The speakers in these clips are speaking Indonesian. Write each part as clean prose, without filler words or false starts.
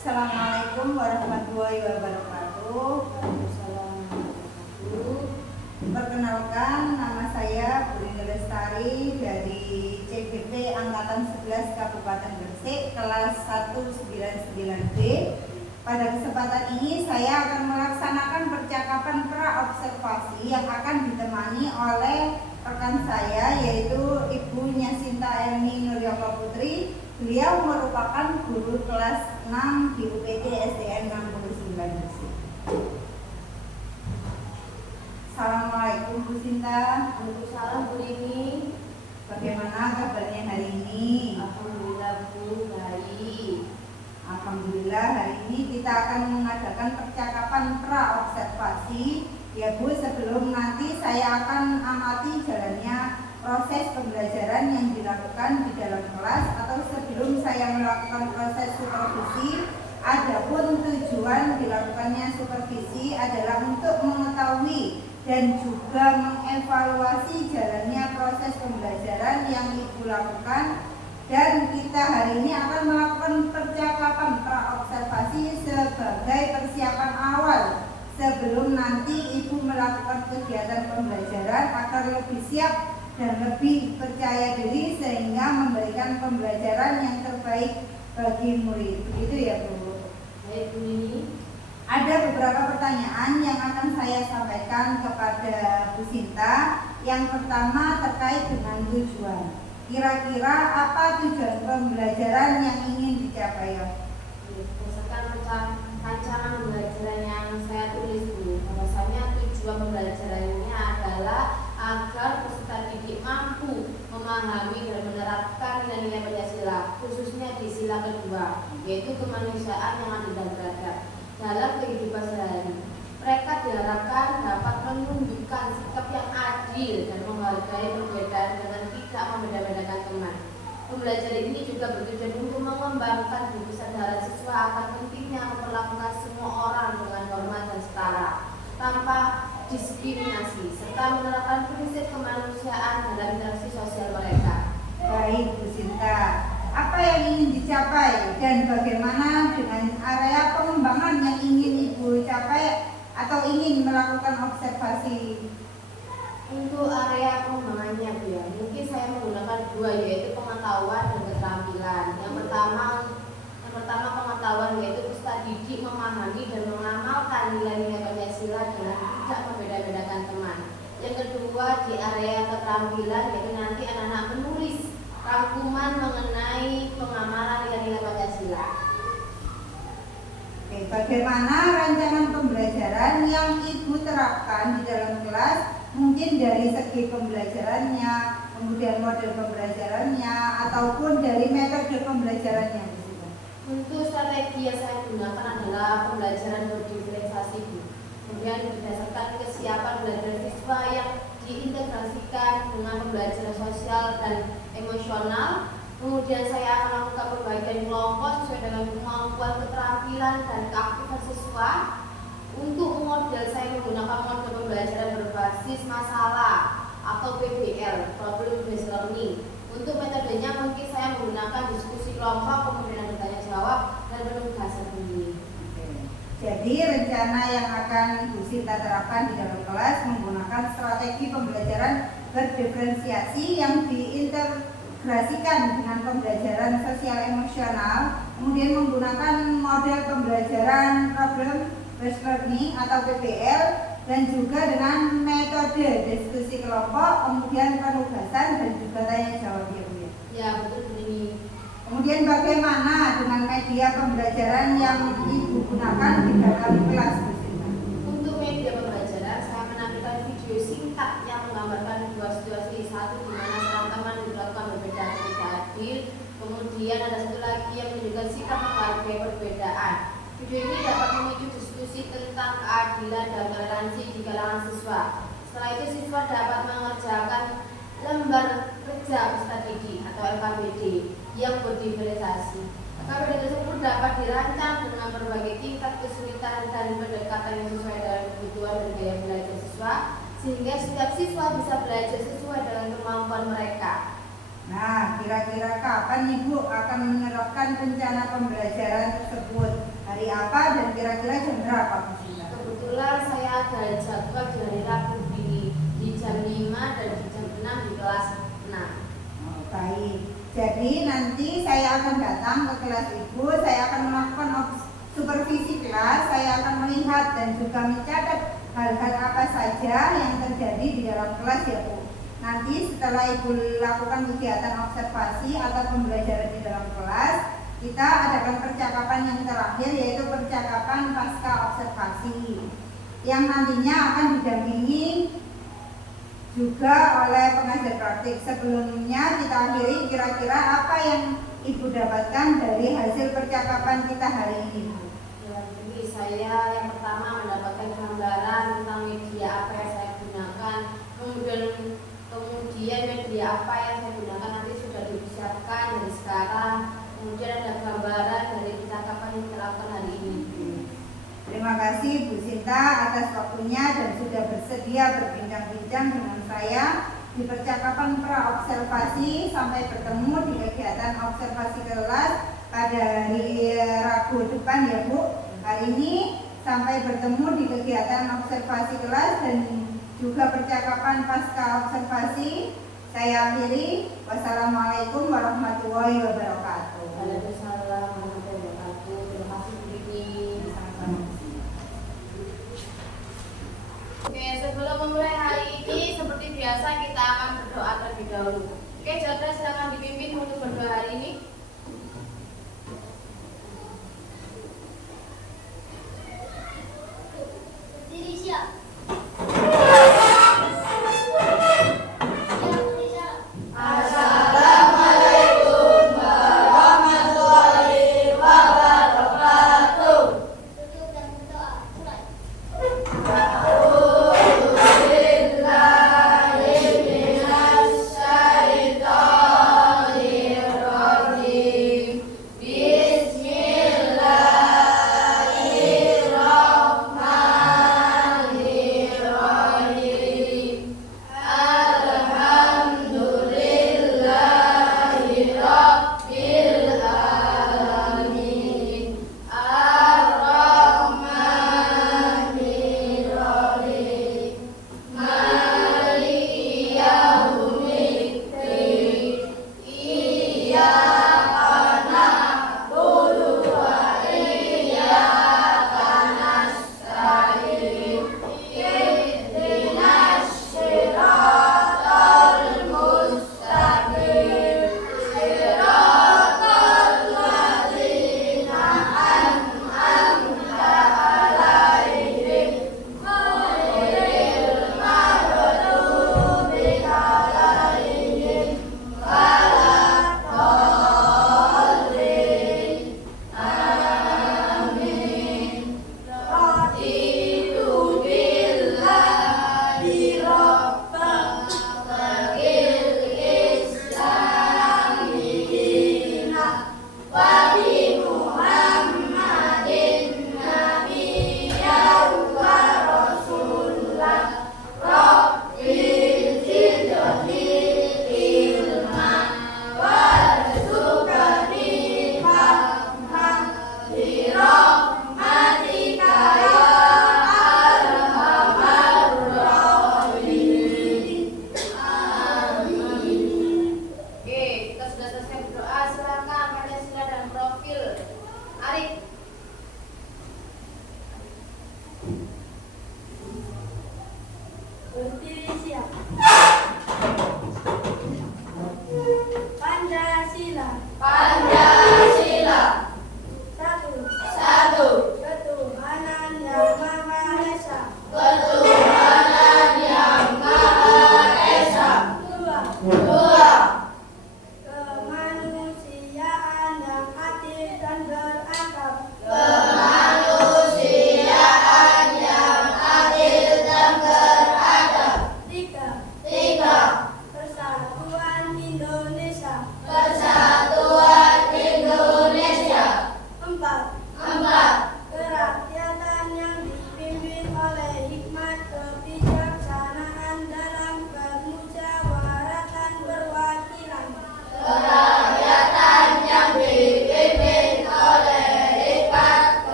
Assalamualaikum warahmatullahi wabarakatuh. Waalaikumsalam warahmatullahi. Perkenalkan, nama saya Bu Rini Lestari dari CGP Angkatan 11 Kabupaten Gresik, kelas 199B. Pada kesempatan ini saya akan melaksanakan percakapan pra-observasi yang akan ditemani oleh rekan saya, yaitu Ibu Nyasinta Elmi Nuryoko Putri. Beliau merupakan guru kelas 6 di UPT SDN 69 Gresik. Assalamualaikum Bu Sinta. Waalaikumsalam Bu Rini. Bagaimana kabarnya hari ini? Alhamdulillah Bu, baik. Alhamdulillah, hari ini kita akan mengadakan percakapan pra-observasi. Ya Bu, sebelum nanti saya akan amati jalannya proses pembelajaran yang dilakukan di dalam kelas, atau sebelum saya melakukan proses supervisi. Adapun tujuan dilakukannya supervisi adalah untuk mengetahui dan juga mengevaluasi jalannya proses pembelajaran yang Ibu lakukan. Dan kita hari ini akan melakukan percakapan pra-observasi sebagai persiapan awal sebelum nanti Ibu melakukan kegiatan pembelajaran agar lebih siap dan lebih percaya diri sehingga memberikan pembelajaran yang terbaik bagi murid. Begitu ya Bu? Baik Bu Rini. Ada beberapa pertanyaan yang akan saya sampaikan kepada Bu Sinta. Yang pertama terkait dengan tujuan. Kira-kira apa tujuan pembelajaran yang ingin dicapai? Berdasarkan rencana pembelajaran yang saya tulis Bu, bahwasanya tujuan pembelajarannya adalah agar peserta didik mampu memahami dan menerapkan nilai-nilai Pancasila, khususnya di sila kedua, yaitu kemanusiaan yang adil dan beradab dalam kehidupan sehari. Mereka diharapkan dapat menunjukkan sikap yang adil dan menghargai perbedaan dengan tidak membeda-bedakan teman. Pembelajaran ini juga bertujuan untuk mengembangkan budi kesadaran siswa akan pentingnya memperlakukan semua orang dengan hormat dan setara, tanpa diskriminasi, serta menerapkan prinsip kemanusiaan dalam interaksi sosial mereka. Baik Bu Sinta, apa yang ingin dicapai dan bagaimana dengan area pengembangan yang ingin Ibu capai atau ingin melakukan observasi? Untuk area pengembangannya Bu ya, mungkin saya menggunakan dua, yaitu pengetahuan dan keterampilan. Yang pertama pengetahuan, yaitu peserta didik memahami dan mengamalkan nilai-nilai Pancasila dengan tidak membeda-bedakan teman. Yang kedua di area keterampilan, yaitu nanti anak-anak menulis rangkuman mengenai pengamalan nilai-nilai Pancasila. Oke, bagaimana rancangan pembelajaran yang Ibu terapkan di dalam kelas? Mungkin dari segi pembelajarannya, kemudian model pembelajarannya, ataupun dari metode pembelajarannya. Untuk strategi yang saya gunakan adalah pembelajaran berdiferensiasi Bu. Kemudian berdasarkan kesiapan belajar siswa yang diintegrasikan dengan pembelajaran sosial dan emosional. Kemudian saya akan melakukan pembagian kelompok sesuai dengan kemampuan, keterampilan, dan keaktifan siswa. Untuk model saya menggunakan model pembelajaran berbasis masalah atau PBL, Problem Based Learning. Untuk metodenya mungkin saya menggunakan diskusi kelompok, kemudian bertanya jawab, dan penugasan ini. Jadi rencana yang akan Bu Sinta terapkan di dalam kelas menggunakan strategi pembelajaran berdiferensiasi yang diintegrasikan dengan pembelajaran sosial emosional, kemudian menggunakan model pembelajaran problem based learning atau PBL, dan juga dengan metode diskusi kelompok, kemudian penugasan dan juga tanya jawab ya Bu. Ya betul ini. Kemudian bagaimana dengan media pembelajaran yang Ibu gunakan di dalam kelas Bu Sinta? Untuk media pembelajaran saya menampilkan video singkat yang menggambarkan dua situasi, satu di mana seorang teman dilakukan berbeda atau tidak adil, kemudian ada satu lagi yang menunjukkan sikap menghargai perbedaan. Video ini dapat memicu diskusi tentang keadilan dan toleransi di kalangan siswa. Setelah itu siswa dapat mengerjakan lembar kerja peserta didik atau LKPD yang berdiferensiasi. LKPD tersebut dapat dirancang dengan berbagai tingkat kesulitan dan pendekatan yang sesuai dengan kebutuhan dan gaya belajar siswa, sehingga setiap siswa bisa belajar sesuai dengan kemampuan mereka. Nah, kira-kira kapan Ibu akan menerapkan rencana pembelajaran tersebut? Hari apa dan kira-kira jam berapa Bu Sinta? Kebetulan saya ada jadwal di hari Rabu di jam 5 dan di jam 6 di kelas 6. Oh, baik. Jadi nanti saya akan datang ke kelas Ibu, saya akan melakukan supervisi kelas, saya akan melihat dan juga mencatat hal-hal apa saja yang terjadi di dalam kelas ya Bu. Nanti setelah Ibu lakukan kegiatan observasi atau pembelajaran di dalam kelas, kita adakan percakapan yang terakhir, yaitu percakapan pasca observasi yang nantinya akan didampingi juga oleh pengajar praktik. Sebelumnya kita akhiri, kira-kira apa yang Ibu dapatkan dari hasil percakapan kita hari ini? Jadi saya yang pertama mendapatkan gambaran tentang media apa yang saya gunakan, kemudian media apa yang saya gunakan nanti sudah disiapkan dari sekarang. Kemudian ada gambaran dari percakapan yang dilakukan hari ini. Terima kasih Bu Sinta atas waktunya dan sudah bersedia berbincang-bincang dengan saya di percakapan pra-observasi. Sampai bertemu di kegiatan observasi kelas pada hari Rabu depan ya Bu. Hari ini sampai bertemu di kegiatan observasi kelas dan juga percakapan pasca observasi. Saya akhiri. Wassalamualaikum warahmatullahi wabarakatuh. Waalaikumsalam warahmatullahi wabarakatuh. Terima kasih Bu Dini. Oke, sebelum memulai hari ini seperti biasa kita akan berdoa terlebih dahulu. Oke, Jodra silakan dipimpin untuk berdoa hari ini. Berdiri siap.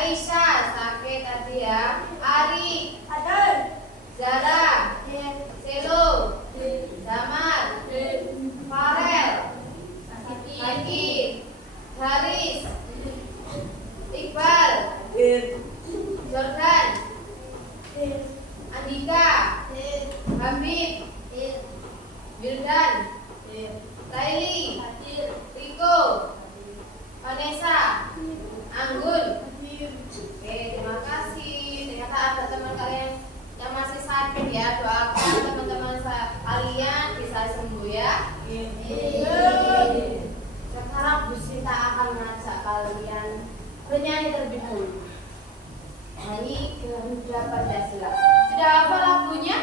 Aisyah, sakit tadi ya. Ari, Ada. Zara, Selo, Zamar, Farel, Hakid, Haris, Iqbal, Jordan, Andika, Hamid, Wildan, Laili, Riko, Vanessa, Anggun. Oke, terima kasih. Ternyata ada teman kalian yang masih sakit ya. Doakan teman-teman kalian bisa sembuh ya. Sekarang Bu Sinta akan mengajak kalian bernyanyi terlebih dahulu. Nyanyi Garuda Pancasila. Sudah hafal lagunya?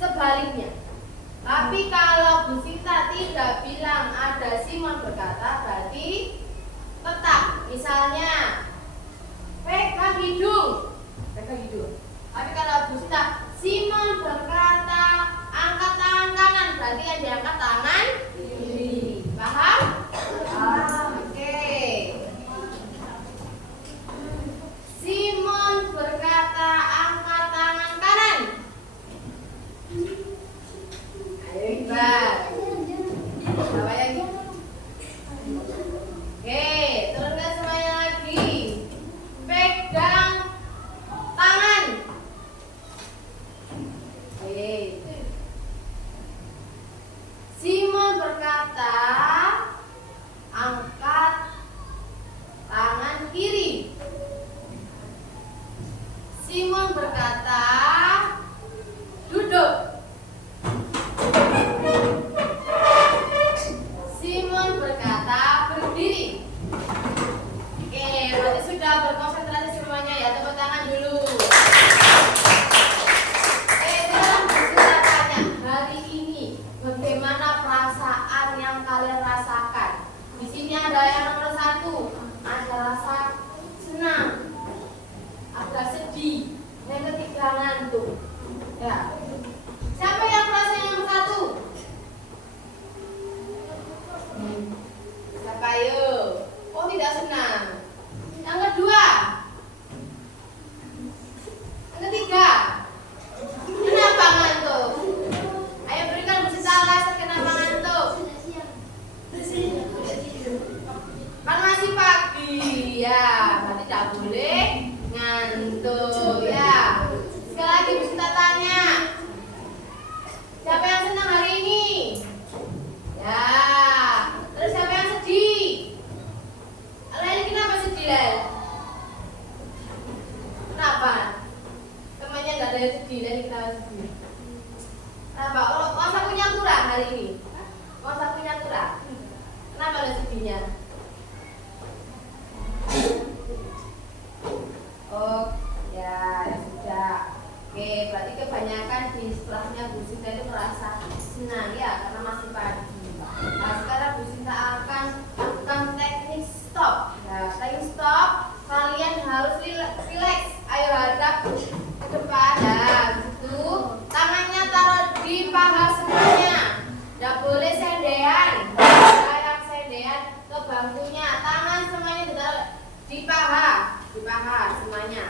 Sebaliknya. Tapi kalau Bu Sinta tidak bilang ada Simon berkata, berarti tetap. Misalnya pegang hidung, pegang hidung. Tapi kalau Bu Sinta, Simon berkata angkat tangan kanan, berarti yang diangkat tangan kiri. Paham? Oke. Simon berkata angkat tangan kanan. Hebat. Apa lagi? Oke, turunkan semuanya lagi. Pegang tangan. Oke. Simon berkata, angkat tangan kiri. Simon berkata, duduk. Simon berkata, berdiri. Oke, berarti sudah berkonsentrasi semuanya ya. Tepuk tangan dulu. Sekarang kita tanya, hari ini bagaimana perasaan yang kalian rasakan? Di sini ada yang nomor 1, ada rasa senang, ada sedih, yang ketiga ngantuk. Ya. Siapa yang merasa yang nomor 1? Siapa yuk? Oh, tidak senang. Yang kedua? Yang ketiga? Kenapa ngantuk? Ayo berikan Bu Sinta alasan kenapa ngantuk. Kan masih pagi ya, berarti tidak boleh ngantuk ya. Sekali lagi Bu Sinta tanya, siapa yang senang hari ini? Ya. Terus siapa yang sedih? Leli kenapa sedih, Lel? Kenapa? Temannya nggak ada yang sedih, Leli kenapa sedih? Kenapa? Oh, masa punya kurang hari ini? Masa punya kurang? Kenapa Leli sedihnya? Oh, ya sudah. Oke, berarti kebanyakan di setelahnya Bu Sinta itu merasa senang ya, karena masih pagi. Nah, sekarang Bu Sinta akan lakukan teknik stop. Nah, teknik stop, kalian harus relax. Ayo hadap ke depan. Nah, gitu. Tangannya taruh di paha semuanya. Tidak boleh sendean. Yang sendean ke bangkunya. Tangan semuanya ditaruh di paha. dibahas semuanya.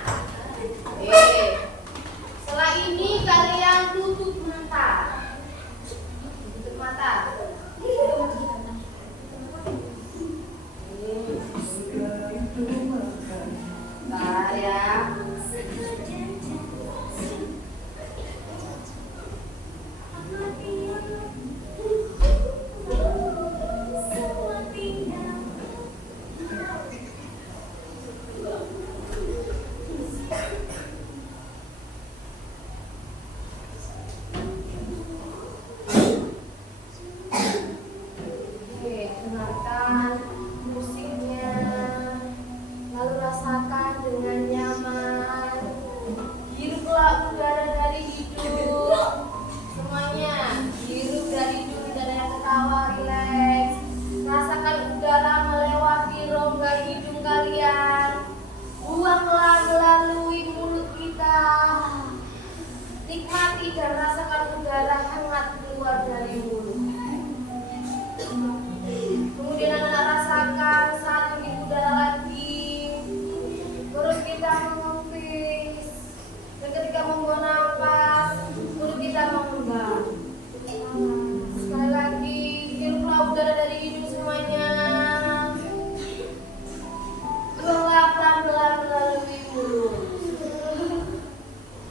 Setelah ini kalian tutup mata. Tutup mata. Bentar ya. Dengarkan musiknya, lalu rasakan dengan nyaman. Hiruplah udara dari hidung. Semuanya, hirup dari hidung, udara yang ketawa, rileks. Rasakan udara melewati rongga hidung kalian. Buanglah melalui mulut kita. Nikmati dan rasakan udara hangat keluar dari mulut. Kemudian anak rasakan satu udara lagi. Perut kita mengempis. Dan ketika membuang nafas, perut kita mengembang. Sekali lagi, hiruplah udara dari hidung semuanya. Buanglah pelan-pelan melalui mulut.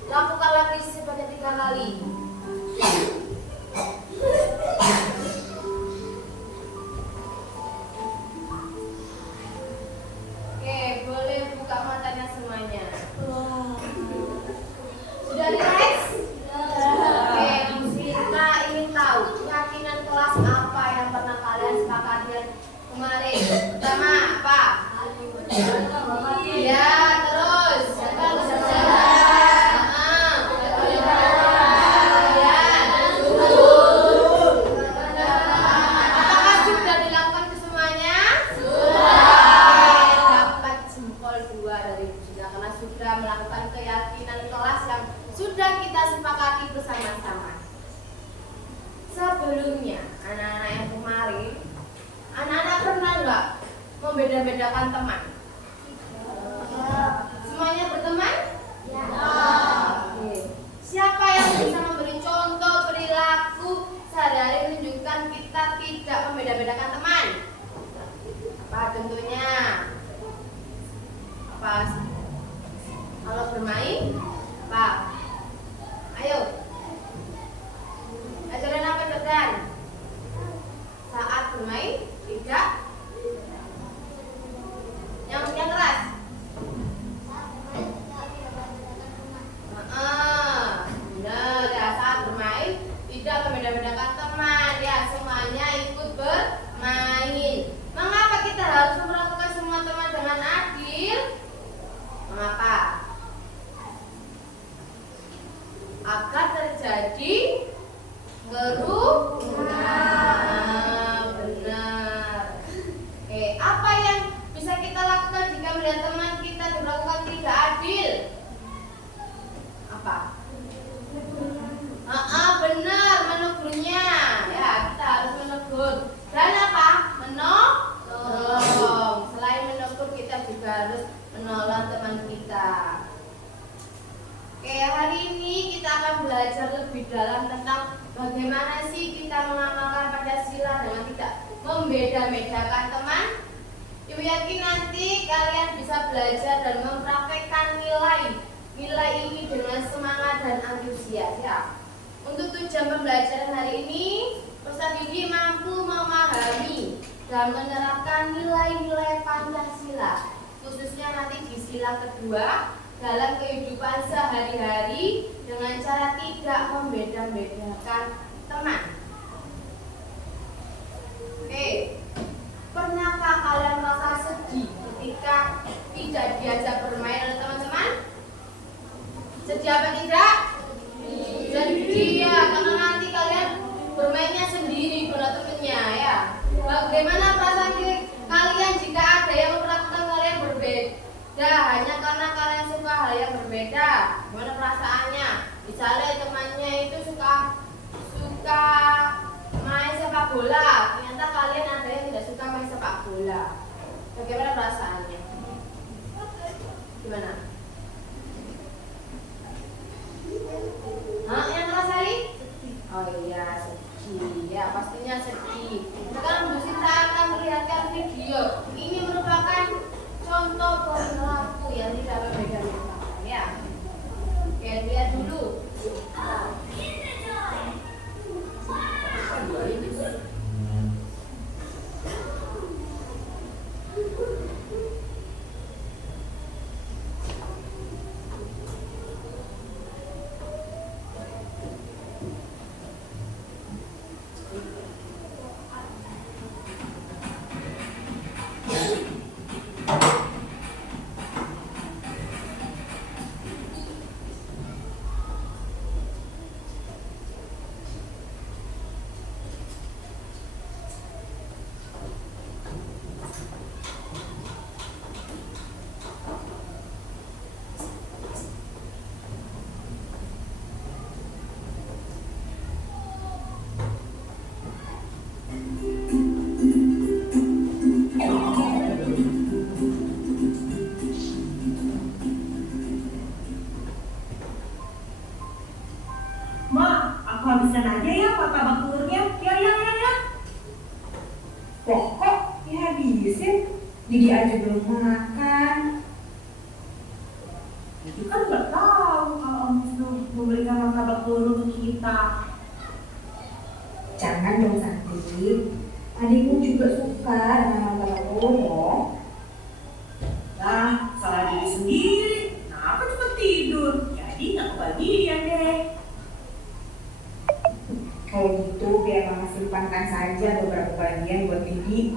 Lakukan lagi sebanyak 3 kali. Oke, boleh buka matanya semuanya. Sudah rileks? Oke, kita ingin tahu keyakinan kelas apa yang pernah kalian sepakati kemarin. Pertama, apa? Ya, terus. Apakah sudah dilakukan ke semuanya? Dapat jempol 2 dari Bu Sita karena sudah melakukan keyakinan kelas yang sudah kita sepakati bersama-sama. Sebelumnya, anak-anak yang kemarin, anak-anak pernah nggak membeda-bedakan teman? Semuanya berteman? Ya. Oke. Siapa yang bisa memberi contoh perilaku sehari-hari menunjukkan kita tidak membeda-bedakan teman? Apa contohnya? Apa? Kalau bermain, apa? Ayo. Ajaran apa Jordan? Saat bermain tidak yang keras. Benar ya, saat bermain tidak membeda-bedakan teman ya, semuanya ikut bermain. Mengapa kita harus memperlakukan semua teman dengan adil? Mengapa? Agar terjadi kerukunan. Benar. Oke, apa yang bisa kita lakukan jika melihat teman kita diperlakukan tidak adil? Apa? Benar, menegurnya. Ya, kita harus menegur. Dan apa? Menolong. Selain menegur, kita juga harus menolong teman kita. Oke, hari ini kita akan belajar lebih dalam tentang bagaimana sih kita mengamalkan Pancasila dengan tidak membeda-bedakan teman. Ibu yakin nanti kalian bisa belajar dan mempraktekkan nilai ini dengan semangat dan antusias ya. Untuk tujuan pembelajaran hari ini, peserta didik mampu memahami dan menerapkan nilai-nilai Pancasila, khususnya nanti di sila kedua dalam kehidupan sehari-hari dengan cara tidak membeda-bedakan teman. Oke, pernahkah kalian merasa sedih ketika tidak diajak bermain oleh teman-teman? Sedih apa tidak? Sedih ya, karena nanti kalian bermainnya sendiri dengan temennya ya. Bagaimana perasaan kalian jika ada yang memperlakukan kalian berbeda hanya karena kalian suka hal yang berbeda? Gimana perasaannya? Misalnya temannya itu suka main sepak bola, ternyata kalian ada yang tidak suka main sepak bola. Bagaimana perasaannya? Gimana? Hah, yang Rasari? Oh iya, sedih. Ya, pastinya sedih. Sekarang Bu Sinta akan melihatkan video. Ini merupakan contoh perilaku yang tidak berbeda ya. Oke, lihat dulu. Habisan aja ya martabak telurnya. Ya. Loh kok dihabisin? Didi aja belum makan. Itu kan nggak tahu kalau Om Wisnu memberikan martabak telur untuk kita. Jangan dong Santi. Adikmu juga suka dengan martabak telur loh. Nah, salah diri sendiri. Kenapa cuma tidur? Jadi nggak kebagian deh. Kalau gitu biar mama simpankan saja beberapa bagian buat Didi.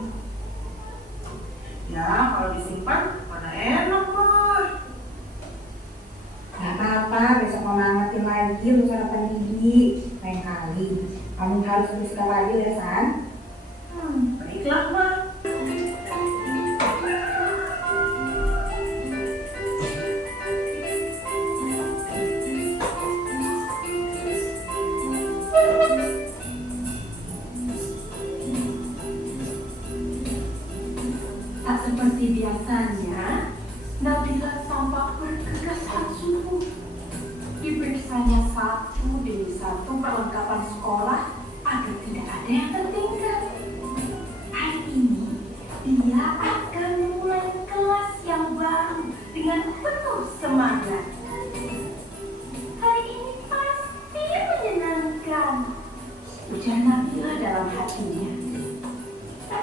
Ya, kalau disimpan mana enak kok. Gak apa-apa, besok mama angetin lagi untuk sarapan Didi. Lain kali, kamu harus bersikap adil ya San. Baiklah Ma. Seperti biasanya, Nabila tampak bergegas subuh. Diperiksanya satu demi satu perlengkapan sekolah agar tidak ada yang tertinggal. Hari ini, dia akan memulai kelas yang baru dengan penuh semangat. Hari ini pasti menyenangkan, ujar Nabila dalam hatinya.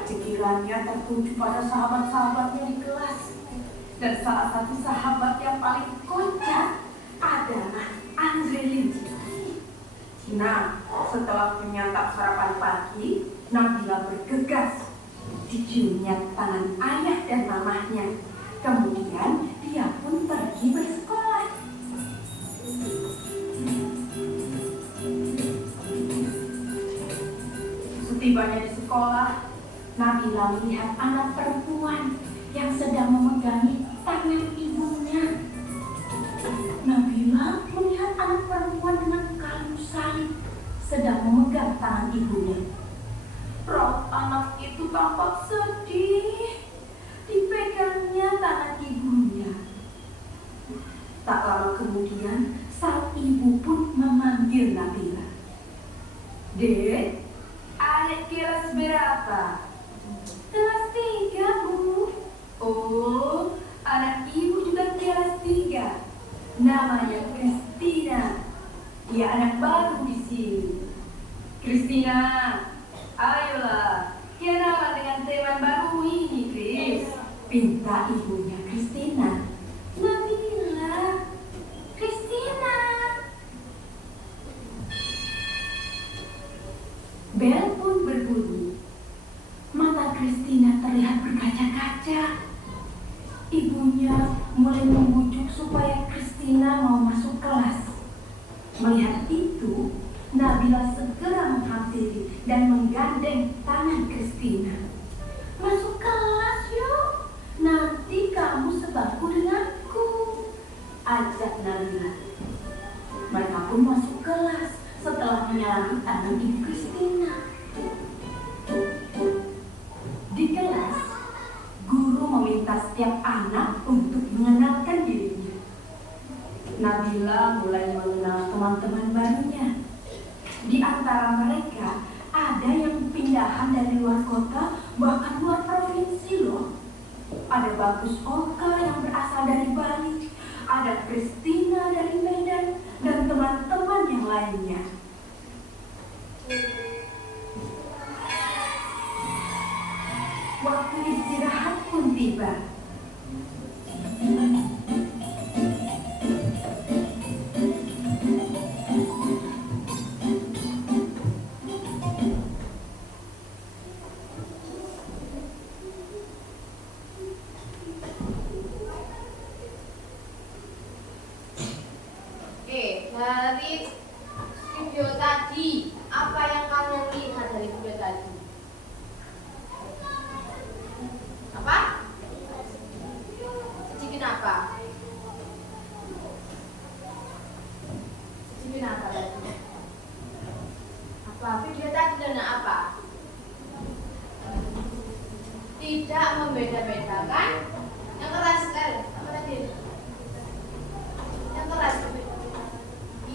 Pikirannya tertuju pada sahabat-sahabatnya di kelas. Dan salah satu sahabat yang paling kocak adalah Andrelin. Nah, setelah menyantap sarapan pagi, Nabila bergegas. Diciumnya tangan ayah dan mamahnya. Kemudian dia pun pergi bersekolah. Setibanya di sekolah, Nabila melihat anak perempuan yang sedang memegangi tangan ibunya. Nabila melihat anak perempuan dengan kalung salib sedang memegang tangan ibunya. Raut anak itu tampak sedih. Dipegangnya tangan ibunya. Tak lama kemudian, sang ibu pun memanggil Nabila. Dek, adik kelas berapa? Kelas 3, Bu. Oh, anak ibu juga kelas 3. Namanya Kristina. Dia anak baru di sini. Kristina, ayolah, kenalan dengan teman baru ini, Kris. Pinta ibunya Kristina. Nabila, Kristina. Bel pun berbunyi. Mata Kristina terlihat berkaca-kaca. Ibunya mulai membujuk supaya Kristina mau masuk kelas. Melihat itu, Nabila segera menghampiri dan menggandeng tangan Kristina. Masuk kelas yuk, nanti kamu sebaku denganku, ajak Nabila. Mereka pun masuk kelas setelah menyalami tangan ibu Kristina. Di kelas, guru meminta setiap anak untuk mengenalkan diri. Nabila mulai mengenal teman-teman barunya. Di antara mereka ada yang pindahan dari luar kota, bahkan luar provinsi loh. Ada Bagus Oka yang berasal dari Bali, ada Kristina dari Medan, dan teman-teman yang lainnya. Waktu istirahat pun tiba. Oke, dari video tadi, apa yang kalian lihat dari video tadi? Apa? Cicipin apa? Cicipin apa tadi? Apa? Video tadi dan apa? Tidak membeda-bedakan. Yang keras kan? Apa tadi? Yang keras.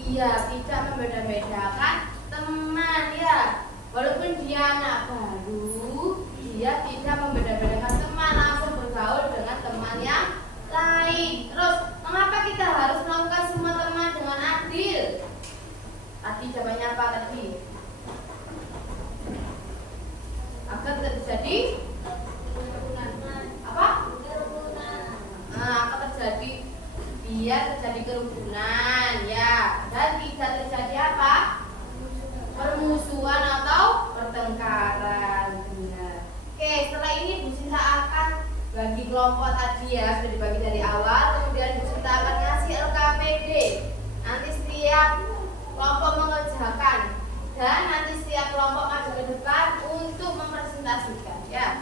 Iya, tidak membeda-bedakan teman ya. Walaupun dia anak baru, dia tidak membeda-bedakan teman, langsung bergaul dengan teman yang lain. Terus, mengapa kita harus melakukan semua teman dengan adil? Tadi jawabannya apa tadi? Agar terjadi apa? Akan terjadi biar terjadi kerukunan ya, dan tidak terjadi apa? Permusuhan atau pertengkaran. Benar. Oke, setelah ini Bu Sinta akan bagi kelompok tadi ya, sudah dibagi dari awal. Kemudian Bu Sinta akan ngasih LKPD. Nanti setiap kelompok mengerjakan, dan nanti setiap kelompok maju ke depan untuk mempresentasikan ya.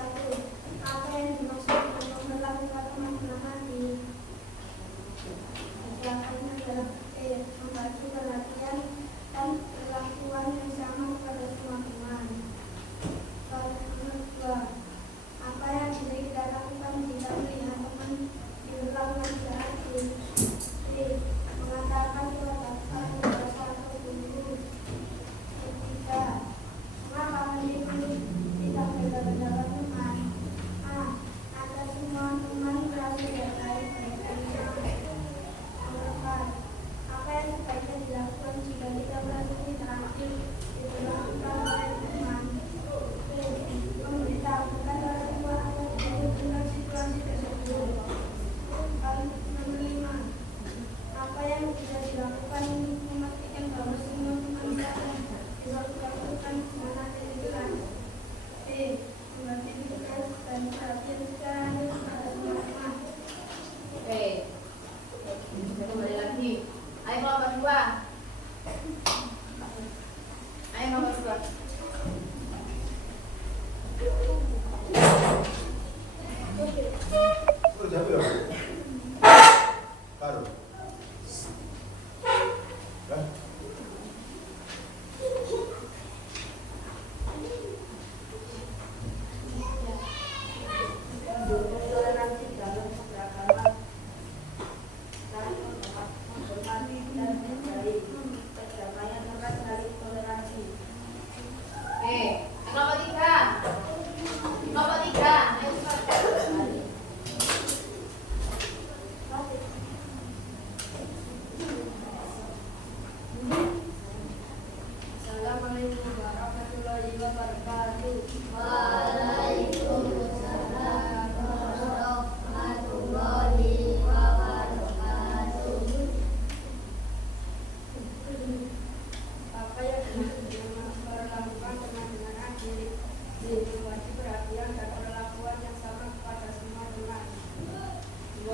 Apa yang dimaksud dengan melakukan pemahaman hati? Kecelakaan adalah membagi perhatian dan perlakuan yang sama kepada semua teman. Nomor 2. Apa yang bisa kita lakukan jika melihat teman diperlakukan jahat? Mengatakan perkataan bahasa atau bumbu. Ketiga, mengapa mendikbud tidak berbeda-beda teman? Agar semua teman merasa baik-baik saja. Nomor 4, apa yang sebaiknya dilakukan jika kita merasa tidak adil diperlakukan oleh teman? Memberitahukan orang tua agar tidak benar situasi tersebut. Nomor 5, apa yang bisa dilakukan untuk memastikan bahwa semua teman kita dilakukan secara jelas? Membagi tugas dan perhatian secara adil kepada semua teman. Oke. Kita kembali lagi. Ayo kelompok 2. Ayo kelompok 2. Oh, siapa ya? Taruh. Dah. Toleransi dalam beragama dan menghormati dan menjadi perdamaian erat dari toleransi. Oke. Kelompok 3. Kelompok 3. Ayo cepat. Assalamualaikum warahmatullahi wabarakatuh. Apa yang dilakukan teman dengan adil, membagi perhatian dan perlakuan yang sama kepada semua teman. 2.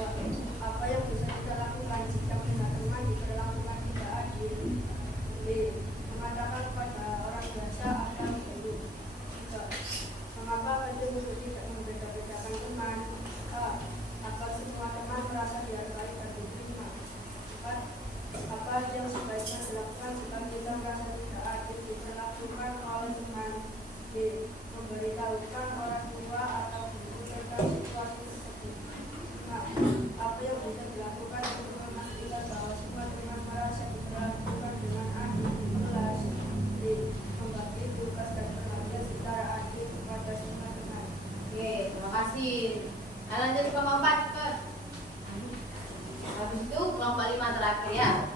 Apa yang bisa kita lakukan jika melihat teman diperlakukan tidak adil? B. Mengatakan kepada orang biasa atau guru. 3. Mengapa penjuru tidak membeda-bedakan teman? A. Agar semua teman merasa dihargai dan diterima. 4. Apa yang sebaiknya dilakukan jika kita merasa tidak adil diperlakukan oleh teman? B. Memberitahukan orang tua atau guru tentang situasi tersebut. Nah, apa yang bisa dilakukan untuk memastikan bahwa semua teman merasa diperlakukan dengan adil di kelas? D. Membagi tugas dan perhatian secara adil kepada semua teman. Oke, terima kasih. Nah, lanjut ke kelompok 4. Habis itu kelompok 5 terakhir ya.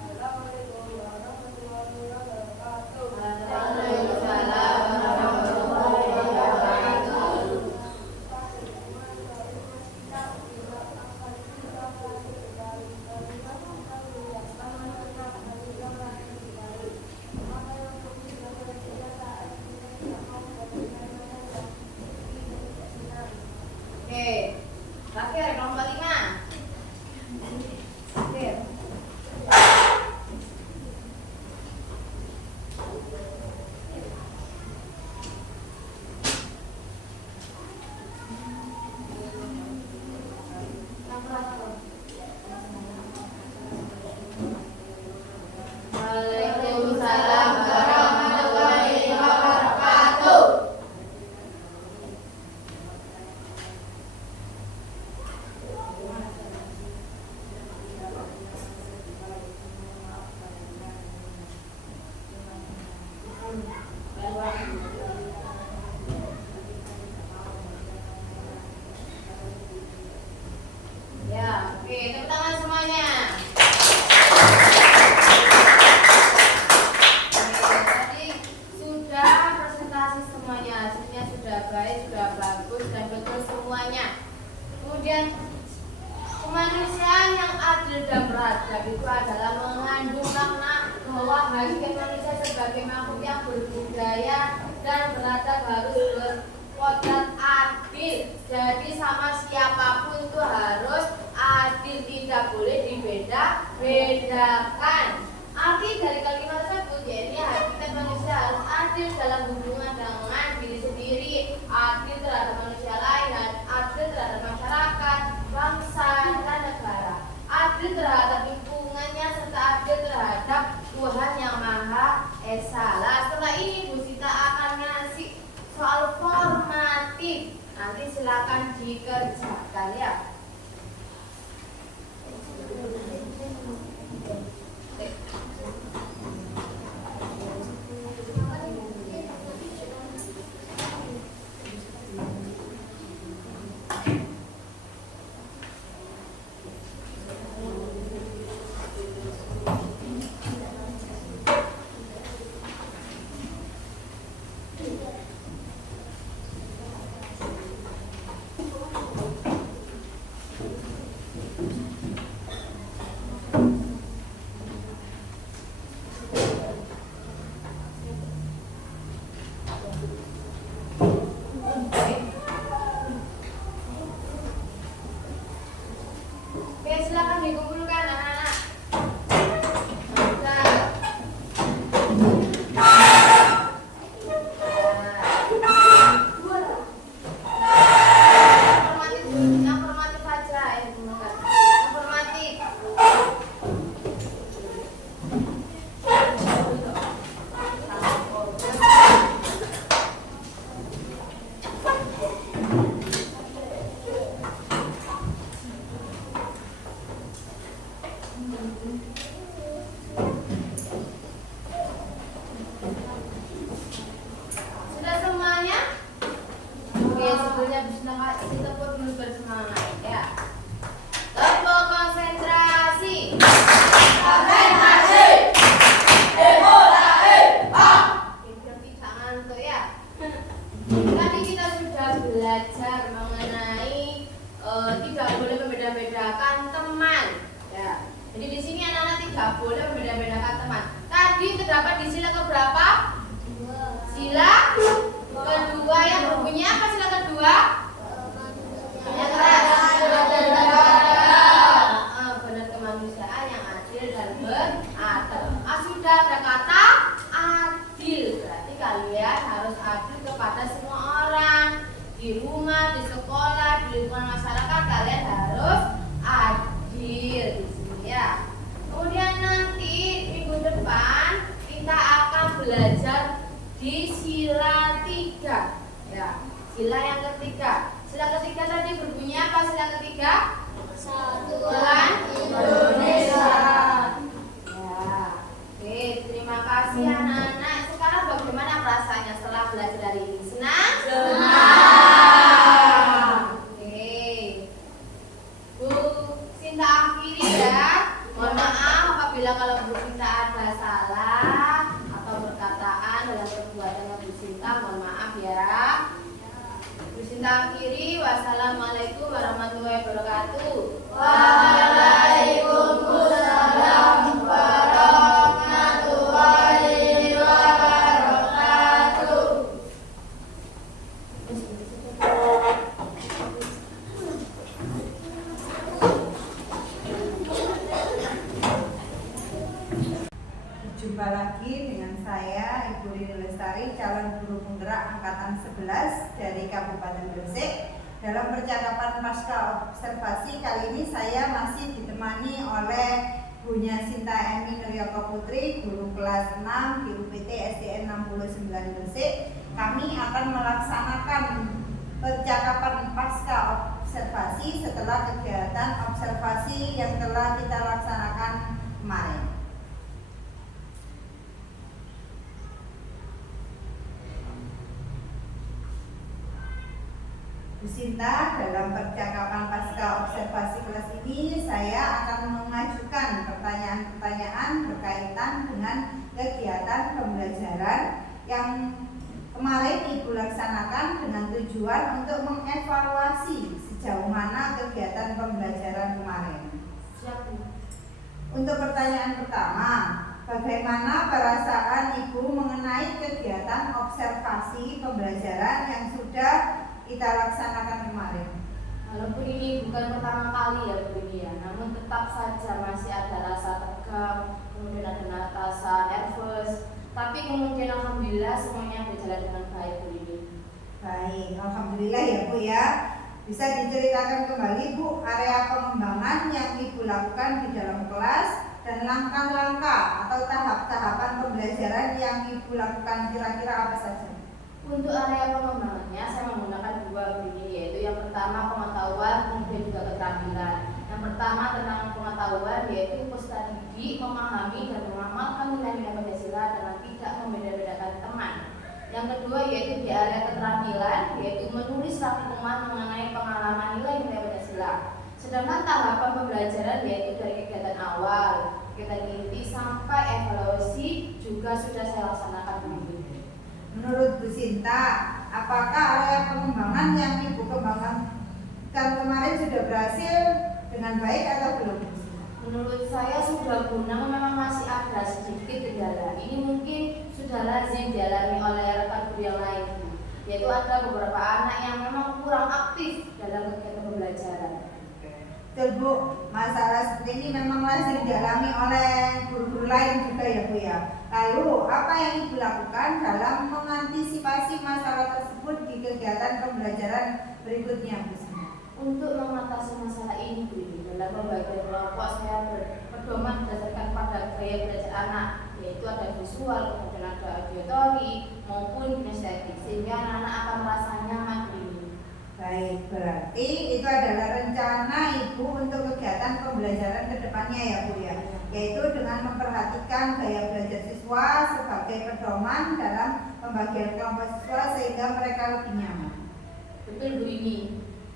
Assalamualaikum warahmatullahi wabarakatuh. Waalaikumsalam warahmatullahi wabarakatuh. Oke, terakhir kelompok 5. Terakhir. Waalaikumsalam warahmatullahi wabarakatuh. Ya, oke, tepuk tangan semuanya. Oke, tadi sudah presentasi semuanya, hasilnya sudah baik, sudah bagus dan betul semuanya. Kemudian kemanusiaan yang adil dan beradab itu adalah mengandung makna bahwa hakikat manusia sebagai makhluk yang berbudaya dan beradab harus berkodrat adil. Jadi sama siapapun itu harus adil, tidak boleh dibeda-bedakan. Arti dari kalimat tersebut yaitu hakikat manusia harus adil dalam hubungan dengan diri sendiri, adil terhadap manusia lain, dan adil terhadap masyarakat, bangsa, dan negara, adil terhadap lingkungannya, serta adil terhadap Tuhan yang Maha Esa. Nah, setelah ini Bu Sinta akan ngasih soal formatif. Nanti silakan dikerjakan ya. Oke, silakan dikumpulkan anak-anak. Yang formatif saja ya, digunakan. Yang formatif. Sudah semuanya? Oke, sebelumnya bisa kasih tepuk dulu bersemangat ya. Tepuk konsentrasi. Konsentrasi. Oke, biar tidak ngantuk ya. Tadi kita sudah belajar mengenai tidak boleh membeda-bedakan teman. Ya. Jadi di sini anak-anak tidak boleh membeda-bedakan teman. Tadi terdapat di sila keberapa? Sila kedua yang berbunyi apa sila kedua? Yang keras. Benar, kemanusiaan yang adil dan beradab. Sudah ada kata adil, berarti kalian harus adil kepada semua orang. Di rumah, di sekolah, di lingkungan masyarakat kalian harus adil di sini ya. Kemudian nanti minggu depan kita akan belajar di sila 3 ya, sila yang ketiga. Sila ketiga tadi berbunyi apa sila ketiga? Satuan Indonesia. Ya, oke, terima kasih anak-anak. Sekarang bagaimana perasaannya setelah belajar hari ini? Senang? Oke, Bu Sinta akhiri ya. Mohon maaf apabila kalau Bu Sinta ada salah atau perkataan dalam perbuatannya Bu Sinta, mohon maaf ya. Bu Sinta akhiri. Wassalamualaikum warahmatullahi wabarakatuh. Waalaikumsalam warahmatullahi wabarakatuh. Jumpa lagi dengan saya Ibu Rini Lestari, calon guru penggerak angkatan 11 dari Kabupaten Gresik. Dalam percakapan pasca observasi kali ini saya masih ditemani oleh Bunya Sinta Emi Nuryoko Putri, guru kelas 6 di UPT SDN 69 Gresik. Kami akan melaksanakan percakapan pasca observasi setelah kegiatan observasi yang telah kita laksanakan kemarin. Bu Sinta, dalam percakapan pasca observasi kelas ini saya akan mengajukan pertanyaan-pertanyaan berkaitan dengan kegiatan pembelajaran yang kemarin Ibu laksanakan dengan tujuan untuk mengevaluasi sejauh mana kegiatan pembelajaran kemarin. Untuk pertanyaan pertama, bagaimana perasaan Ibu mengenai kegiatan observasi pembelajaran yang sudah kita laksanakan kemarin? Walaupun ini bukan pertama kali ya Bu Rini ya, namun tetap saja masih ada rasa tegang tegang, kemudian ada rasa nervous. Tapi kemudian alhamdulillah semuanya berjalan dengan baik Bu Rini. Baik, alhamdulillah ya Bu ya. Bisa diceritakan kembali Bu area pengembangan yang Ibu lakukan di dalam kelas dan langkah-langkah atau tahap-tahapan pembelajaran yang Ibu lakukan kira-kira apa saja? Untuk area pengembangannya saya menggunakan dua Bu Rini, yaitu yang pertama pengetahuan, kemudian juga keterampilan. Yang pertama tentang pengetahuan yaitu peserta didik memahami dan mengamalkan nilai-nilai Pancasila dengan tidak membeda-bedakan teman. Yang kedua yaitu di area keterampilan, yaitu menulis rangkuman mengenai pengalaman nilai-nilai Pancasila. Sedangkan tahapan pembelajaran yaitu dari kegiatan awal, kegiatan inti sampai evaluasi juga sudah saya laksanakan dulu. Menurut Bu Sinta, apakah area pengembangan yang Ibu kembangkan kemarin sudah berhasil dengan baik atau belum? Menurut saya sudah Bu, namun memang masih ada sedikit kendala. Ini mungkin sudah lazim dialami oleh rekan guru yang lain, yaitu ada beberapa anak yang memang kurang aktif dalam kegiatan pembelajaran. Betul Bu, masalah seperti ini memang lazim dialami oleh guru-guru lain juga ya Bu ya. Lalu apa yang Ibu lakukan dalam mengantisipasi masalah tersebut di kegiatan pembelajaran berikutnya Bu? Untuk mengatasi masalah ini Bu, dalam pembagian kelompok saya berpedoman berdasarkan pada gaya belajar anak, yaitu ada visual, kemudian ada auditory maupun kinestetik, sehingga anak-anak akan merasa nyaman ini. Baik, berarti itu adalah rencana Ibu untuk kegiatan pembelajaran ke depannya ya Bu ya, yaitu dengan memperhatikan gaya belajar siswa sebagai pedoman dalam pembagian kelompok siswa sehingga mereka lebih nyaman. Betul Bu ini.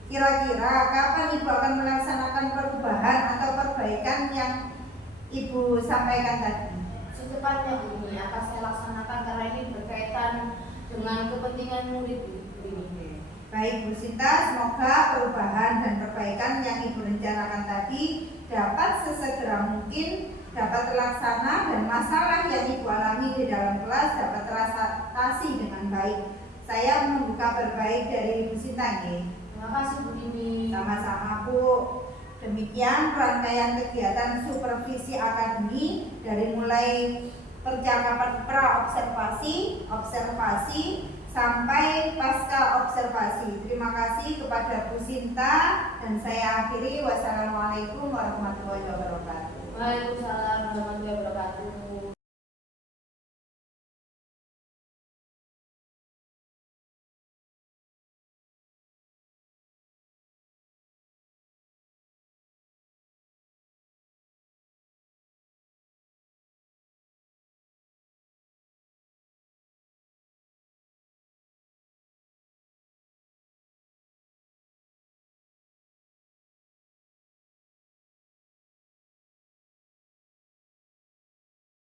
Kira-kira kapan Ibu akan melaksanakan perubahan atau perbaikan yang Ibu sampaikan tadi? Secepatnya Bu ini akan saya laksanakan karena ini berkaitan dengan kepentingan murid Bu ini. Baik Bu Sinta, semoga perubahan dan perbaikan yang Ibu rencanakan tadi dapat sesegera mungkin dapat terlaksana dan masalah yang Ibu alami di dalam kelas dapat teratasi dengan baik. Saya menunggu kabar baik dari Bu Sinta nih. Terima kasih Bu Dini. Sama-sama Bu. Demikian rangkaian kegiatan supervisi akademi dari mulai percakapan pra-observasi, observasi, sampai pasca observasi. Terima kasih kepada Bu Sinta dan saya akhiri. Wassalamualaikum warahmatullahi wabarakatuh. Waalaikumsalam warahmatullahi wabarakatuh.